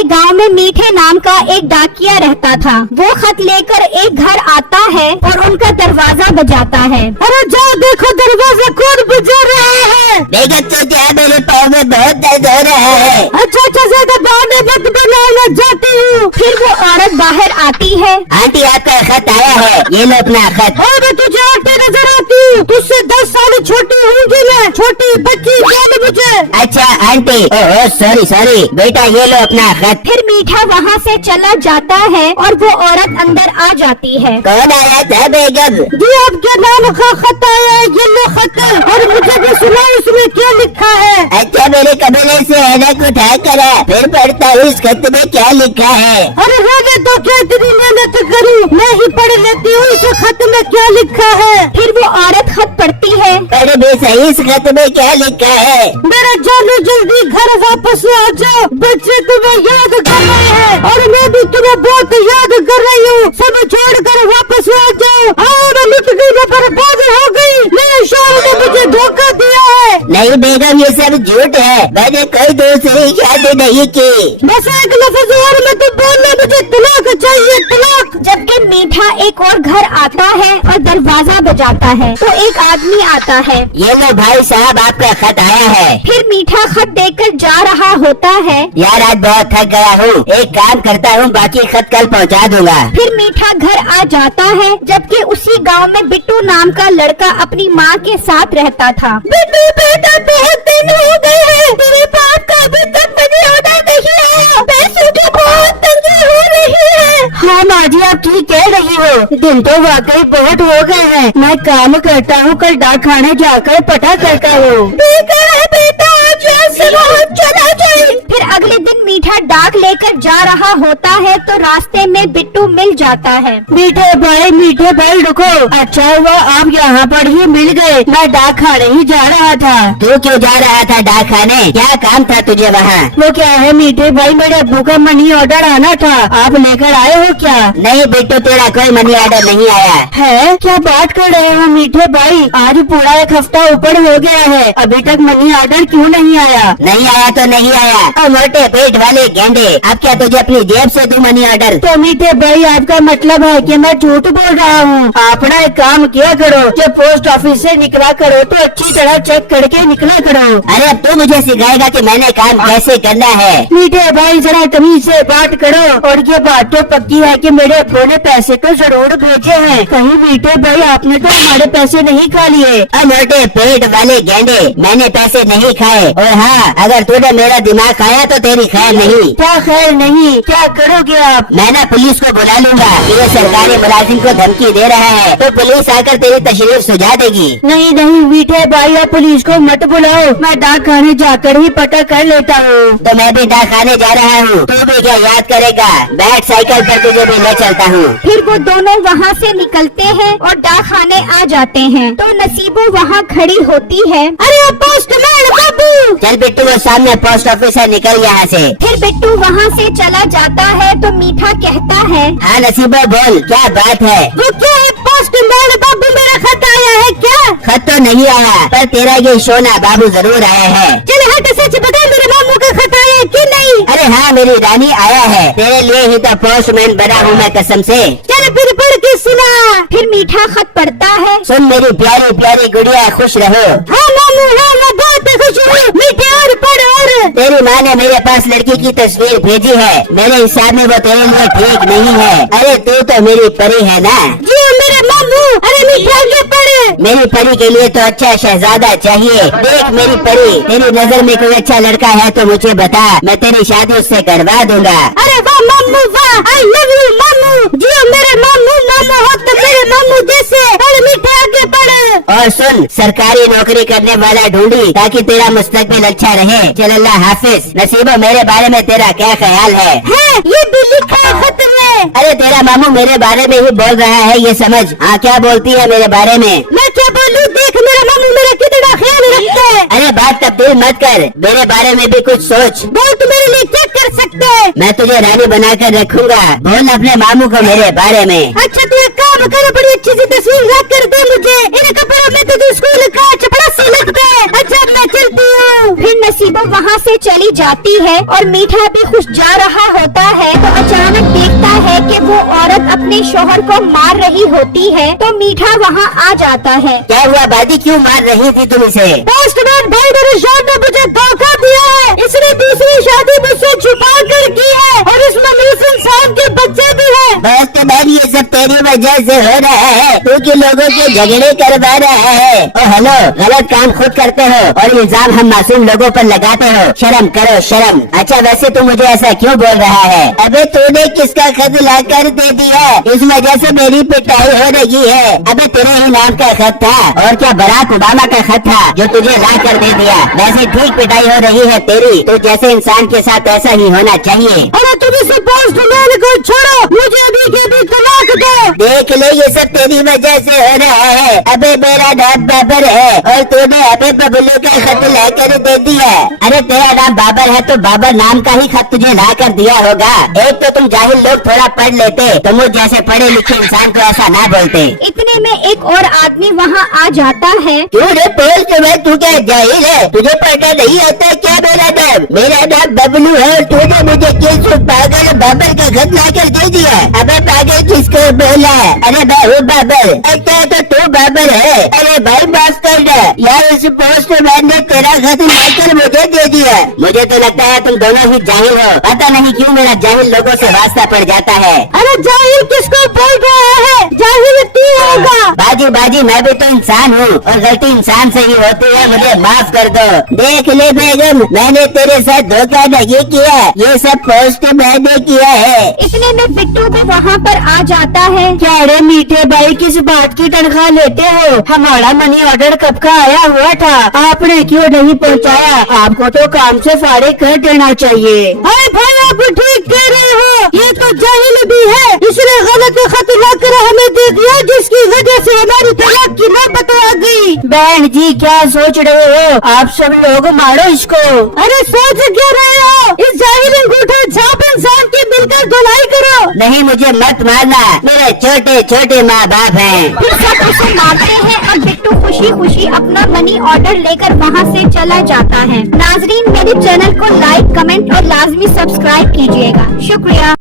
एक गांव में मीठे नाम का एक डाकिया रहता था। वो खत लेकर एक घर आता है और उनका दरवाजा बजाता है। अरे जाओ देखो दरवाजा कौन बजा रहा है। बेगम चूतिया मेरे पाँव में बहुत दर्द हो रहा है। अच्छा ज्यादा बहाने मत बनाना, जाती हूँ। फिर वो औरत बाहर आती है। आंटी आपका खत आया है, ये लो अपना खत। मैं तुझे आते नजर आती हूँ, तुझसे 10 साल छोटी होंगी मैं, छोटी बच्ची जान मुझे। अच्छा आंटी, ओह सॉरी बेटा, ये लो अपना खत। फिर मीठा वहाँ से चला जाता है और वो औरत अंदर आ जाती है। कौन आया था बेगम? जी आपके नाम का खत आया है, ये लो खत, और मुझे भी सुना उसमें क्या लिखा है। अच्छा मेरे कमरे से ऐनक उठा कर फिर पढ़ता हूँ इस खत में क्या लिखा है। अरे होने तो क्या इतनी मेहनत करूँ, मैं ही पढ़ लेती हूँ इस खत में क्या लिखा है। फिर वो औरत खत पढ़ती है। अरे बेसही इस खत में क्या लिखा है? मेरा जानू जल्दी घर वापस आ जाओ, बच्चे तुम्हें याद कर रहे हैं और मैं भी तुम्हें बहुत याद कर रही हूँ। सब छोड़ कर वापस आ जाओ। मैं लुट गई, मैं बर्बाद हो गई, मेरे शौहर ने मुझे धोखा दिया है। नहीं बेगम, ये सब झूठ है, मैंने कोई दूसरी शादी नहीं की। बस एक लफ्ज और में तो बोलना, मुझे तलाक चाहिए, तलाक। जबकि मीठा एक और घर आता है और दरवाजा बजाता है तो एक आदमी आता है। ये लो भाई साहब, आपका खत आया है। फिर मीठा खत देकर जा रहा होता है। यार आज बहुत थक गया हूँ, एक काम करता हूँ, बाकी खत कल पहुँचा दूंगा। फिर मीठा घर आ जाता है, जबकि उसी गांव में बिट्टू नाम का लड़का अपनी माँ के साथ रहता था। बिट्टू बेटा, बहुत दिन हो गए हैं, तेरे बाप का अभी तक मनी ऑर्डर नहीं आया, पैसों की बहुत तंगी हो रही है। हाँ माँ जी, आप ठीक कह रही हो, दिन तो वाकई बहुत हो गए हैं। मैं काम करता हूँ, कल डाक खाने जाकर पता करता हूँ। बेटा चला जाए। फिर अगले दिन मीठा डाक लेकर जा रहा होता है तो रास्ते में बिट्टू मिल जाता है। मीठे भाई रुको, अच्छा हुआ आप यहाँ पर ही मिल गए, मैं डाक खाने ही जा रहा था। तू क्यों जा रहा था डाक खाने, क्या काम था तुझे वहाँ? वो क्या है मीठे भाई, मेरे अब्बू का मनी ऑर्डर आना था, आप लेकर आए हो क्या? नहीं बिट्टू, तेरा कोई मनी ऑर्डर नहीं आया है। क्या बात कर रहे हो मीठे भाई, आज पूरा एक हफ्ता ऊपर हो गया है, अभी तक मनी ऑर्डर क्यों नहीं आया? नहीं आया तो नहीं आया, और मोटे पेट वाले गेंडे, अब क्या तुझे अपनी जेब से दूं मनी ऑर्डर? तो मीठे भाई आपका मतलब है कि मैं झूठ बोल रहा हूँ? आप ना एक काम किया करो, जब पोस्ट ऑफिस से निकला करो तो अच्छी तरह चेक करके निकला करो। अरे अब तू मुझे सिखाएगा कि मैंने काम कैसे करना है? मीठे भाई जरा तमीज से बात करो, और ये बात तो पक्की है कि मेरे अब्बू ने पैसे तो जरूर भेजे हैं, कहीं मीठे भाई आपने तो हमारे पैसे नहीं खा लिए? और मोटे पेट वाले गेंडे, मैंने पैसे नहीं खाए, और हाँ अगर तूने मेरा दिमाग खाया तो तेरी खैर नहीं। क्या खैर नहीं, क्या करोगे आप? मैं ना पुलिस को बुला लूंगा, ये सरकारी मुलाजिम को धमकी दे रहा है, तो पुलिस आकर तेरी तशरीफ सुझा देगी। नहीं मीठे भाई, आप पुलिस को मत बुलाओ, मैं डाक खाने जाकर ही पता कर लेता हूँ। तो मैं भी डाक खाने जा रहा हूँ, तू भी क्या याद करेगा, बैठ साइकिल पर तुझे भी ले चलता हूँ। फिर वो दोनों वहाँ से निकलते हैं और डाक खाने आ जाते हैं तो नसीबो वहाँ खड़ी होती है। अरे पोस्टमैन बाबू, चल बिट्टू, वो सामने पोस्ट ऑफिस है, निकल यहाँ से। फिर बिट्टू वहाँ से चला जाता है तो मीठा कहता है, हाँ नसीबा बोल, क्या बात है? वो क्या है पोस्टमैन बाबू, मेरा खत आया है क्या? खत तो नहीं आया, पर तेरा ये सोना बाबू जरूर आया है। चल हट, सच बता, मेरे मामू का खत आया है कि नहीं? अरे हाँ मेरी रानी आया है, तेरे लिए ही तो पोस्टमैन बना हूँ मैं कसम से। चल फिर पढ़ के सुना। फिर मीठा खत पढ़ता है। सुन मेरी प्यारी प्यारी गुड़िया, खुश रहो। हाँ मामू, हाँ मैं बहुत खुश हूँ, मीठे और पढ़। और तेरी माँ ने मेरे पास लड़की की तस्वीर भेजी है, मेरे हिसाब में वो तेरे लिए ठीक नहीं है। अरे तू तो मेरी परी है ना? जी मेरे मामू। अरे मीठा आगे पढ़। मेरी परी के लिए तो अच्छा शहजादा चाहिए। देख मेरी परी, तेरी नजर में कोई अच्छा लड़का है तो मुझे बता, मैं तेरी शादी उससे करवा दूंगा। अरे वाह मामू वाह, आई लव यू मामू। जी मेरे मामू, मामू हो तो मेरे मामू जैसे। पढ़ मीठा आगे पढ़। और सुन, सरकारी नौकरी करने वाला ढूंढी ताकि तेरा मुस्तकबिल अच्छा रहे। चल अल्लाह हाफिज। नसीबो, मेरे बारे में तेरा क्या ख्याल है? ये भी लिखा है खत में। अरे तेरा मामू मेरे बारे में ही बोल रहा है, ये समझ। हाँ क्या बोलती है मेरे बारे में? मैं क्या बोलूं, देख मेरा मामू मेरा कितना ख्याल रखता है। अरे बात तब्दील मत कर, मेरे बारे में भी कुछ सोच। बोल, तू मेरे लिए क्या कर सकते हैं? मैं तुझे रानी बनाकर रखूंगा, बोल अपने मामू को मेरे बारे में। अच्छा तू एक काम वगैरह बड़ी अच्छी सी तस्वीर ला कर दे मुझे, इन कपड़ों में तो स्कूल का चपड़ा सी लगता है। अच्छा मैं चलती हूँ। फिर नसीबा वहाँ से चली जाती है और मीठा भी खुश जा रहा होता है तो अचानक देखता है कि वो औरत अपने शोहर को मार रही होती है तो मीठा वहाँ आ जाता है। क्या हुआ बादी, क्यों मार रही थी तुम इसे? पोस्टमैन भाई दरअसल ने मुझे धोखा दिया है, इसने दूसरी शादी मुझसे छुपा कर की है और इस मनुष्य इंसान के बच्चे भी हैं। पोस्टमैन ये सब तेरी वजह से हो रहा है, तू के लोगों के झगड़े करवा रहा है। ओ हेलो, गलत काम खुद करते हो और इल्जाम हम मासूम लोगों पर लगाते हो, शर्म करो शर्म। अच्छा वैसे तू मुझे ऐसा क्यों बोल रहा है? अबे तूने किसका खत ला कर दे दिया, इस वजह से मेरी पिटाई हो रही है। अबे तेरे ही नाम का खत था और क्या बराक ओबामा का खत था जो तुझे ला कर दे दिया। वैसे ठीक पिटाई हो रही है तेरी, तो जैसे इंसान के साथ ऐसा ही होना चाहिए। अरे तुम इसे पोस्टमैन को छोड़ो, मुझे अभी के भी तलाक दो। देख ले ये सब तेरी वजह से हो रहा है। अबे मेरा नाम बाबर है और तूने अबे बबलू का खत ला कर दे दिया। अरे तेरा नाम बाबर है तो बाबर नाम का ही खत तुझे ला कर दिया होगा। एक तो तुम जाहिल लोग थोड़ा पढ़ लेते तो मुझ जैसे पढ़े लिखे इंसान को ऐसा ना बोलते। इतने में एक और आदमी वहाँ आ जाता है। क्यों रे पोस्टमैन, तू क्या जाहिल है, तुझे पढ़ना नहीं आता क्या? मेरा नाम बबलू है और तूने मुझे किस पागल बाबर का खत ला कर दे दिया। अबे पागल किसको बोला? अरे मैं हूँ बाबर। अच्छा तो तू बाबर है? अरे भाई माफ करना यार, इस पोस्टमैन ने तेरा खत लाकर मुझे दे दिया। मुझे तो लगता है तुम दोनों ही जाहिल हो, पता नहीं क्यों मेरा जाहिल लोगों से वास्ता पड़ जाता है। अरे जाहिल किसको बोल रहा है, जाहिल तू होगा। बाजी मैं भी तो इंसान हूँ और गलती इंसान से ही होती है, मुझे माफ कर दो। देख ले बेगम, मैंने तेरे साथ धोखा नहीं किया, ये सब पोस्टमैन ने किया है। इतने में बिट्टू भी वहाँ पर आ जाता है। क्या रे मीठे भाई, किस बात की तनख्वाह लेते हो? हमारा मनी ऑर्डर कब का आया हुआ था, आपने क्यों नहीं पहुंचाया? आपको तो काम से फारिग कर देना चाहिए। अरे भाई आप ठीक कह रहे हो, ये तो जाहिल भी है, इसने गलत खत लाकर हमें दे दिया जिसकी वजह से हमारी तलाक की नौबत आ गई। बहन जी क्या सोच रहे हो, आप सब लोग मारो इसको। अरे सोच क्या रहे हो, इस जाहिल अंगूठे छाप इंसान की मिलकर धुलाई करो। नहीं मुझे मत मारना, मेरे छोटे छोटे माँ बाप हैं। फिर सब उसे मारते हैं और बिट्टू खुशी खुशी अपना मनी ऑर्डर लेकर वहाँ से चला जाता है। नाजरीन मेरे चैनल को लाइक कमेंट और लाजमी सब्सक्राइब कीजिएगा। शुक्रिया।